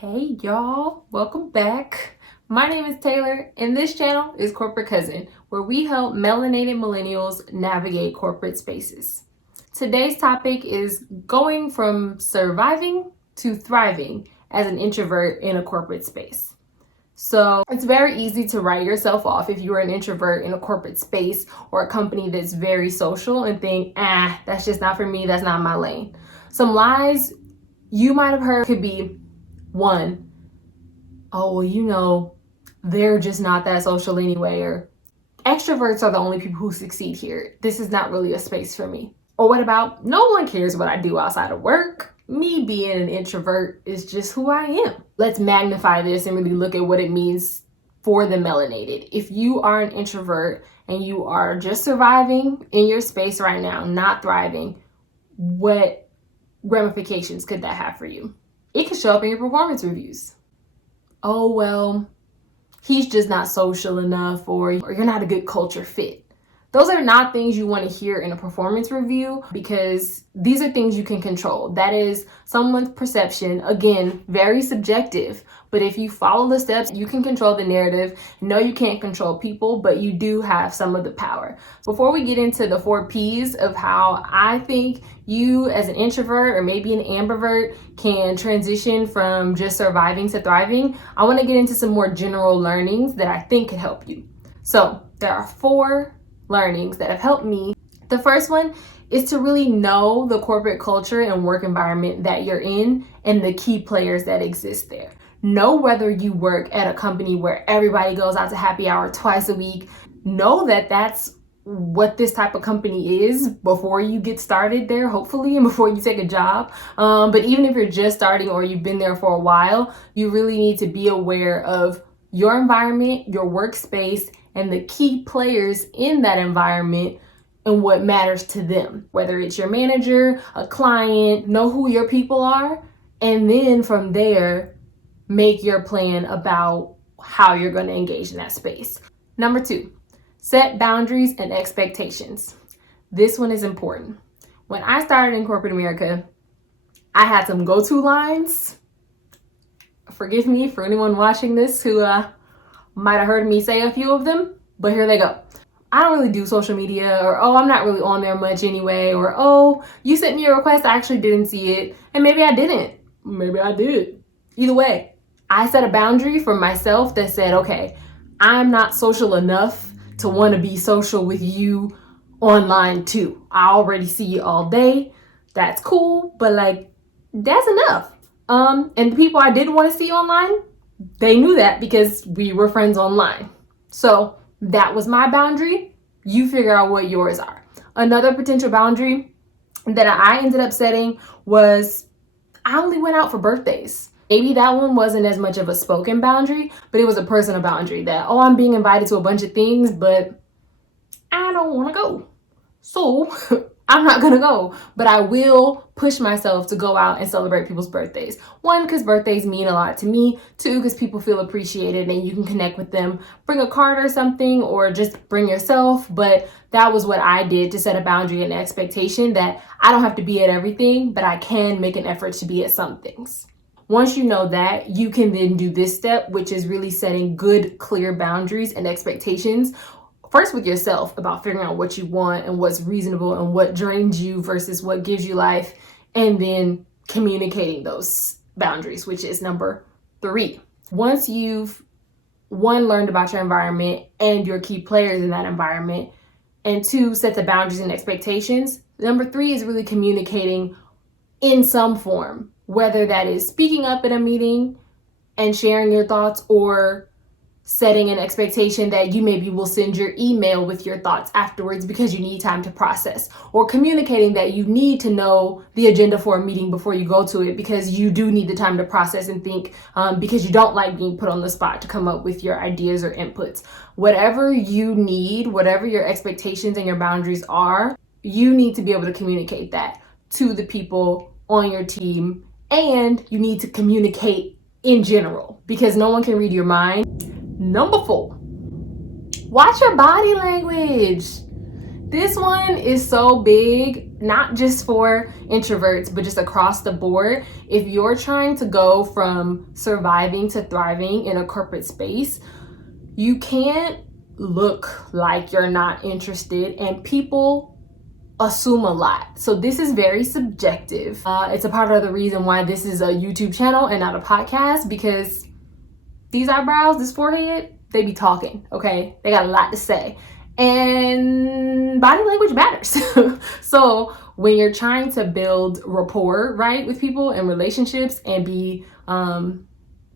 Hey y'all, welcome back. My name is Taylor and this channel is Corporate Cousin, where we help melanated millennials navigate corporate spaces. Today's topic is going from surviving to thriving as an introvert in a corporate space. So it's very easy to write yourself off if you are an introvert in a corporate space or a company that's very social and think, that's just not for me, that's not my lane. Some lies you might have heard could be, one, oh, well, they're just not that social anyway, or extroverts are the only people who succeed here. This is not really a space for me. Or what about, no one cares what I do outside of work. Me being an introvert is just who I am. Let's magnify this and really look at what it means for the melanated. If you are an introvert and you are just surviving in your space right now, not thriving, what ramifications could that have for you? It could show up in your performance reviews. Oh, well, he's just not social enough, or you're not a good culture fit. Those are not things you want to hear in a performance review, because these are things you can control. That is someone's perception, again, very subjective. But if you follow the steps, you can control the narrative. No, you can't control people, but you do have some of the power. Before we get into the 4 P's of how I think you as an introvert or maybe an ambivert can transition from just surviving to thriving, I want to get into some more general learnings that I think could help you. So there are 4 learnings that have helped me. The first one is to really know the corporate culture and work environment that you're in and the key players that exist there. Know whether you work at a company where everybody goes out to happy hour twice a week. Know that that's what this type of company is before you get started there, hopefully, and before you take a job. But even if you're just starting or you've been there for a while, you really need to be aware of your environment, your workspace, and the key players in that environment and what matters to them. Whether it's your manager, a client, know who your people are, and then from there, make your plan about how you're going to engage in that space. Number 2, set boundaries and expectations. This one is important. When I started in corporate America, I had some go-to lines. Forgive me for anyone watching this who might have heard me say a few of them, but here they go. I don't really do social media, or oh, I'm not really on there much anyway, or oh, you sent me a request, I actually didn't see it, and maybe I didn't. Maybe I did. Either way, I set a boundary for myself that said, okay, I'm not social enough to want to be social with you online too. I already see you all day. That's cool, but that's enough. And the people I did want to see online, they knew that because we were friends online. So that was my boundary. You figure out what yours are. Another potential boundary that I ended up setting was I only went out for birthdays. Maybe that one wasn't as much of a spoken boundary, but it was a personal boundary that, oh, I'm being invited to a bunch of things, but I don't want to go. So I'm not going to go, but I will push myself to go out and celebrate people's birthdays. 1, because birthdays mean a lot to me. 2, because people feel appreciated and you can connect with them. Bring a card or something, or just bring yourself. But that was what I did to set a boundary and expectation that I don't have to be at everything, but I can make an effort to be at some things. Once you know that, you can then do this step, which is really setting good, clear boundaries and expectations. First with yourself about figuring out what you want and what's reasonable and what drains you versus what gives you life. And then communicating those boundaries, which is number 3. Once you've, 1, learned about your environment and your key players in that environment, and 2, set the boundaries and expectations, number 3 is really communicating in some form, whether that is speaking up at a meeting and sharing your thoughts, or setting an expectation that you maybe will send your email with your thoughts afterwards because you need time to process, or communicating that you need to know the agenda for a meeting before you go to it because you do need the time to process and think, because you don't like being put on the spot to come up with your ideas or inputs. Whatever you need, whatever your expectations and your boundaries are, you need to be able to communicate that to the people on your team, and you need to communicate in general because no one can read your mind. Number 4, watch your body language. This one is so big, not just for introverts, but just across the board. If you're trying to go from surviving to thriving in a corporate space, you can't look like you're not interested, and people assume a lot. So this is very subjective. It's a part of the reason why this is a YouTube channel and not a podcast, because these eyebrows, this forehead, they be talking, okay? They got a lot to say. And body language matters. So when you're trying to build rapport, right, with people and relationships and be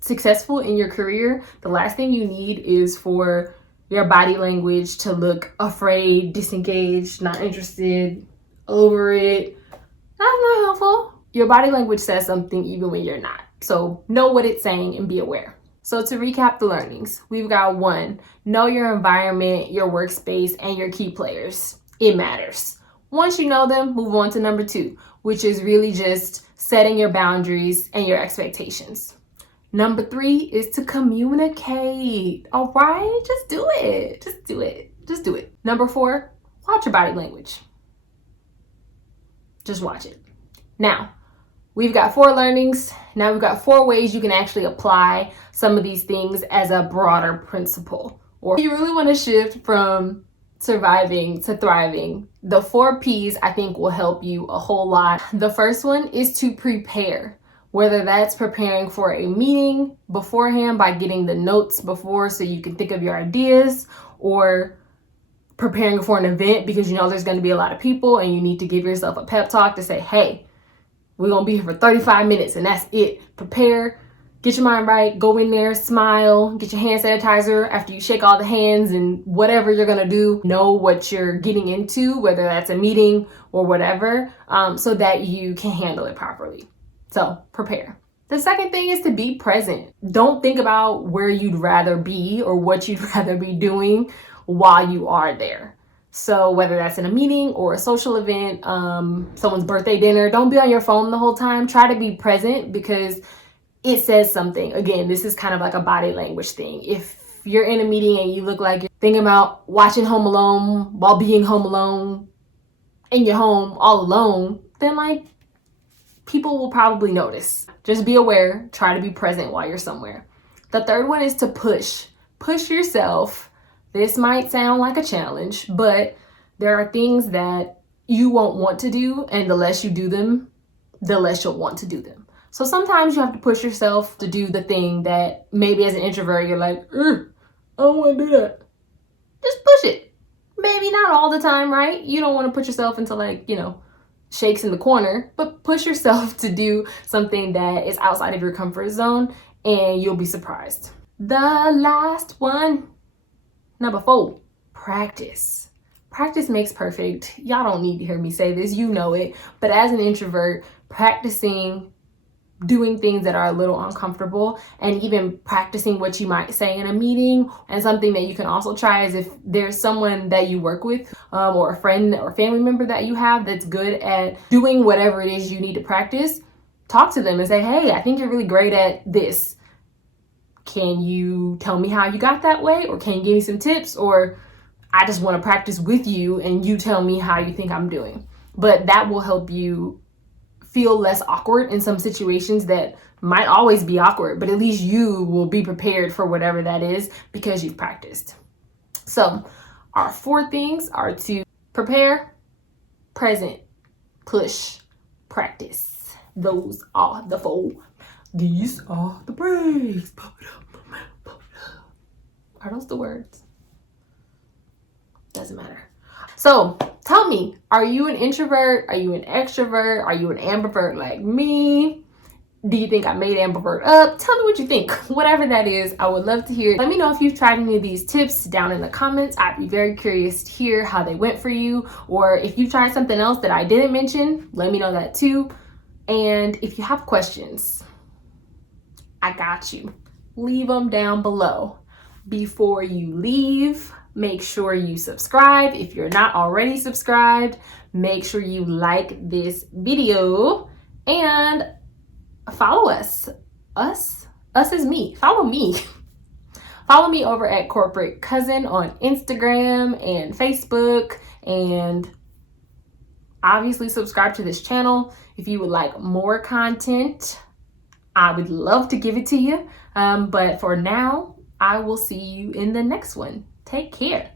successful in your career, the last thing you need is for your body language to look afraid, disengaged, not interested, over it. That's not helpful. Your body language says something even when you're not. So know what it's saying and be aware. So to recap the learnings, we've got 1, know your environment, your workspace, and your key players. It matters. Once you know them, move on to number 2, which is really just setting your boundaries and your expectations. Number 3 is to communicate. All right, just do it. Just do it. Just do it. Number 4, watch your body language. Just watch it. Now, we've got 4 learnings. Now we've got 4 ways you can actually apply some of these things as a broader principle. Or if you really want to shift from surviving to thriving, the 4 P's I think will help you a whole lot. The first one is to prepare. Whether that's preparing for a meeting beforehand by getting the notes before so you can think of your ideas, or preparing for an event because you know there's going to be a lot of people and you need to give yourself a pep talk to say, hey, we're going to be here for 35 minutes and that's it. Prepare, get your mind right, go in there, smile, get your hand sanitizer after you shake all the hands and whatever you're going to do. Know what you're getting into, whether that's a meeting or whatever, so that you can handle it properly. So prepare. The second thing is to be present. Don't think about where you'd rather be or what you'd rather be doing while you are there. So whether that's in a meeting or a social event, someone's birthday dinner, don't be on your phone the whole time. Try to be present because it says something. Again, this is kind of like a body language thing. If you're in a meeting and you look like you're thinking about watching Home Alone while being home alone in your home all alone, then like, people will probably notice. Just be aware, try to be present while you're somewhere. The third one is to push. Push yourself. This might sound like a challenge, but there are things that you won't want to do, and the less you do them, the less you'll want to do them. So sometimes you have to push yourself to do the thing that maybe as an introvert, you're like, I don't want to do that. Just push it. Maybe not all the time, right? You don't want to put yourself into shakes in the corner, but push yourself to do something that is outside of your comfort zone and you'll be surprised. The last one, number 4, practice. Practice makes perfect. Y'all don't need to hear me say this, you know it. But as an introvert, practicing doing things that are a little uncomfortable and even practicing what you might say in a meeting, and something that you can also try is if there's someone that you work with or a friend or family member that you have that's good at doing whatever it is you need to practice, talk to them and say, hey, I think you're really great at this. Can you tell me how you got that way? Or can you give me some tips? Or I just want to practice with you and you tell me how you think I'm doing. But that will help you feel less awkward in some situations that might always be awkward, but at least you will be prepared for whatever that is because you've practiced. So our 4 things are to prepare, present, push, practice. Those are the 4. These are the breaks. Are those the words? Doesn't matter. So tell me, are you an introvert? Are you an extrovert? Are you an ambivert like me? Do you think I made ambivert up? Tell me what you think. Whatever that is, I would love to hear. Let me know if you've tried any of these tips down in the comments. I'd be very curious to hear how they went for you. Or if you tried something else that I didn't mention, let me know that too. And if you have questions, I got you. Leave them down below. Before you leave, make sure you subscribe. If you're not already subscribed, make sure you like this video and follow us. Us is me. Follow me. Follow me over at Corporate Cousin on Instagram and Facebook And obviously subscribe to this channel. If you would like more content, I would love to give it to you. But for now, I will see you in the next one. Take care.